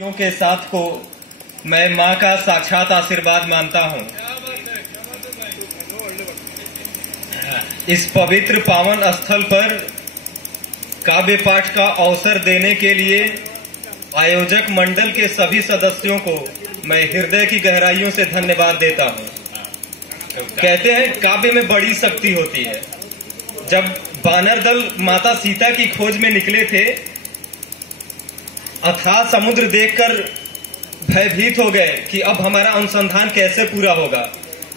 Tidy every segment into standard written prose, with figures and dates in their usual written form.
के साथ को मैं मां का साक्षात आशीर्वाद मानता हूं। इस पवित्र पावन स्थल पर काव्य पाठ का अवसर देने के लिए आयोजक मंडल के सभी सदस्यों को मैं हृदय की गहराइयों से धन्यवाद देता हूं। कहते हैं काव्य में बड़ी शक्ति होती है। जब वानर दल माता सीता की खोज में निकले थे, अथाह समुद्र देखकर भयभीत हो गए कि अब हमारा अनुसंधान कैसे पूरा होगा।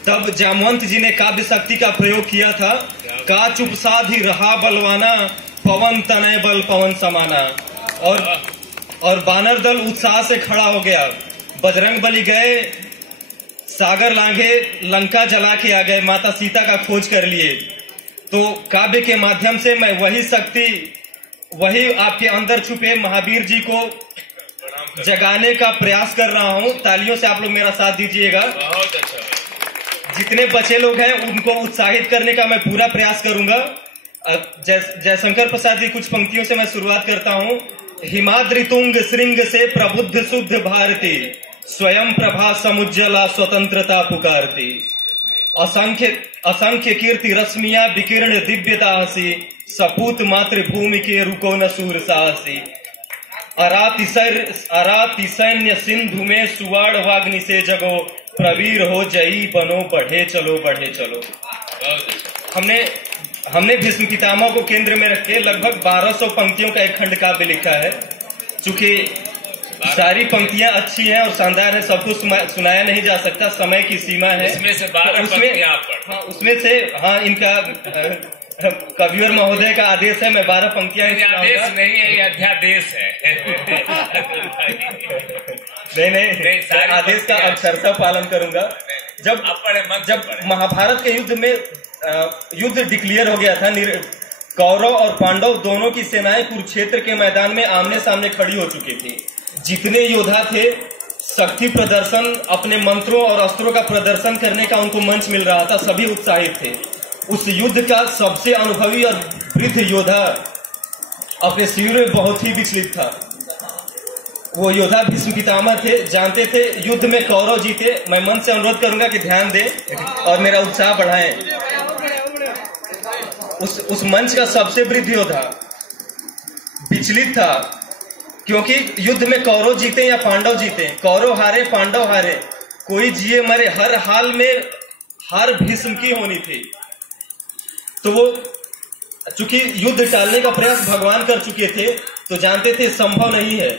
तब जामवंत जी ने काव्य शक्ति का प्रयोग किया था। का चुप साधी रहा बलवाना, पवन तनय बल पवन समाना। और वानर दल उत्साह से खड़ा हो गया। बजरंग बली गए, सागर लांघे, लंका जला के आ गए, माता सीता का खोज कर लिए। तो काव्य के माध्यम से मैं वही आपके अंदर छुपे महावीर जी को जगाने का प्रयास कर रहा हूं। तालियों से आप लोग मेरा साथ दीजिएगा। बहुत अच्छा। जितने बचे लोग हैं उनको उत्साहित करने का मैं पूरा प्रयास करूंगा। जयशंकर प्रसाद जी कुछ पंक्तियों से मैं शुरुआत करता हूं। हिमाद्रि तुंग श्रृंग से प्रबुद्ध शुद्ध भारती, स्वयं प्रभा समुज्जला स्वतंत्रता पुकारती। असंख्य कीर्ति रश्मियां विकीर्ण दिव्यता हसी, सपूत मातृभूमि के रुको न सूर साहसी। अराति सैन्य सिंधु में सुवाड़ वाग्नि से जगो, प्रवीर हो जई बनो बढ़े चलो बढ़े चलो। हमने भीष्म पितामह को केंद्र में रख के लगभग 1200 पंक्तियों का एक खंड काव्य लिखा है। चूंकि सारी पंक्तियां अच्छी हैं और शानदार है, सबको सुनाया नहीं जा सकता, समय की सीमा है। उसमें से 12 पंक्तियां उसमें से इनका कविवर महोदय का आदेश है, मैं 12 पंक्तियां आदेश नहीं है, ये अध्यादेश है। नहीं, आदेश का अक्षरशः पालन करूंगा। जब महाभारत के युद्ध में युद्ध डिक्लेयर हो गया था, कौरव और पांडव दोनों की सेनाएं कुरुक्षेत्र के मैदान में आमने सामने खड़ी हो चुकी थी। जितने योद्धा थे, शक्ति प्रदर्शन, अपने मंत्रों और अस्त्रों का प्रदर्शन करने का उनको मंच मिल रहा था, सभी उत्साहित थे। उस युद्ध का सबसे अनुभवी और वृद्ध योद्धा अपने शिविर में बहुत ही विचलित था। वो योद्धा भीष्म पितामह थे, जानते थे युद्ध में कौरव जीते। मैं मन से अनुरोध करूंगा कि ध्यान दें और मेरा उत्साह बढ़ाएं। उस मंच का सबसे वृद्ध योद्धा विचलित था, क्योंकि युद्ध में कौरव जीते या पांडव जीते, कौरव हारे पांडव हारे, कोई जिए मरे, हर हाल में हार भीष्म की होनी थी। तो वो चूंकि युद्ध टालने का प्रयास भगवान कर चुके थे, तो जानते थे संभव नहीं है।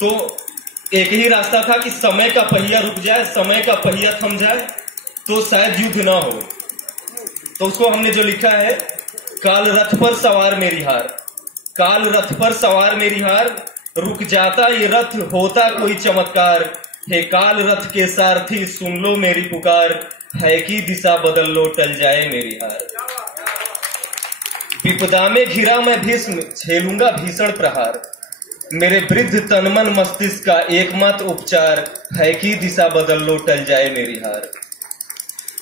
तो एक ही रास्ता था कि समय का पहिया रुक जाए, समय का पहिया थम जाए तो शायद युद्ध ना हो। तो उसको हमने जो लिखा है, काल रथ पर सवार मेरी हार, काल रथ पर सवार मेरी हार, रुक जाता ये रथ होता कोई चमत्कार। हे काल रथ के सारथी सुन लो मेरी पुकार, है की दिशा बदल लो टल जाए मेरी हार। विपदा में घिरा मैं भीष्म, झेलूंगा भीषण प्रहार, मेरे वृद्ध तनमन मस्तिष्क का एकमात्र उपचार, है की दिशा बदल लो टल जाए मेरी हार।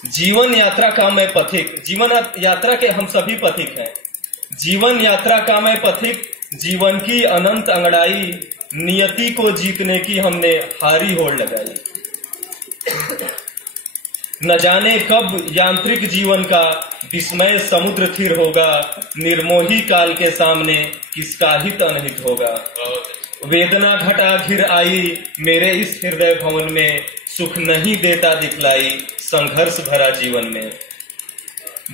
जीवन यात्रा का मैं पथिक, जीवन यात्रा के हम सभी पथिक हैं। जीवन यात्रा का मैं पथिक, जीवन की अनंत अंगड़ाई, नियति को जीतने की हमने हारी होड़ लगाई। न जाने कब यांत्रिक जीवन का विस्मय समुद्र थिर होगा, निर्मोही काल के सामने किसका हित अनहित होगा। वेदना घटा घिर आई मेरे इस हृदय भवन में, सुख नहीं देता दिखलाई संघर्ष भरा जीवन में।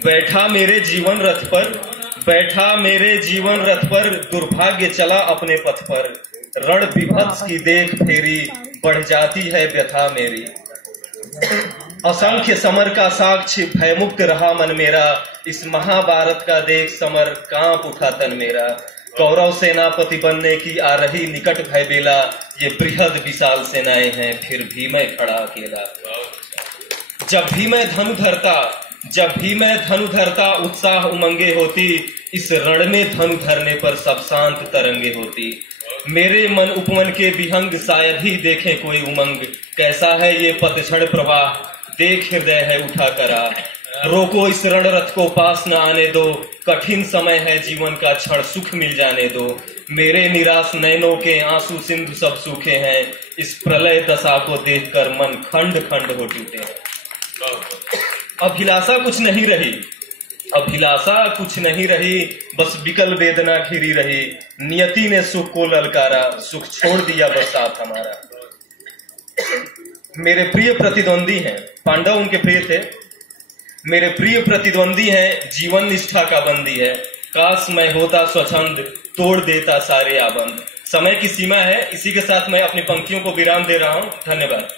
बैठा मेरे जीवन रथ पर, बैठा मेरे जीवन रथ पर, दुर्भाग्य चला अपने पथ पर, रण विभत्स की देख फेरी, बढ़ जाती है व्यथा मेरी। असंख्य समर का साक्ष्य भयमुक्त रहा मन मेरा, इस महाभारत का देख समर कांप उठा तन मेरा। कौरव सेनापति बनने की आ रही निकट भय बेला, ये बृहद विशाल सेनाएं हैं फिर भी मैं खड़ा अकेला। जब भी मैं धनु धरता उत्साह उमंगे होती, इस रण में धनु धरने पर सब शांत तरंगे होती। मेरे मन उपमन के विहंग शायद ही देखे कोई उमंग, कैसा है ये पतझड़ प्रवाह देख हृदय है उठा करा। रोको इस रण रथ को पास न आने दो, कठिन समय है जीवन का क्षण सुख मिल जाने दो। मेरे निराश नैनों के आंसू सिंधु सब सूखे हैं, इस प्रलय दशा को देखकर मन खंड खंड हो टूटे हैं। अभिलाषा कुछ नहीं रही, अभिलाषा कुछ नहीं रही, बस विकल वेदना घिरी रही, नियति ने सुख को ललकारा, सुख छोड़ दिया बस साथ हमारा। मेरे प्रिय प्रतिद्वंदी हैं, पांडव उनके प्रिय थे, मेरे प्रिय प्रतिद्वंदी हैं, जीवन निष्ठा का बंदी है, काश मैं होता स्वच्छंद, तोड़ देता सारे आबंद। समय की सीमा है, इसी के साथ मैं अपनी पंक्तियों को विराम दे रहा हूं। धन्यवाद।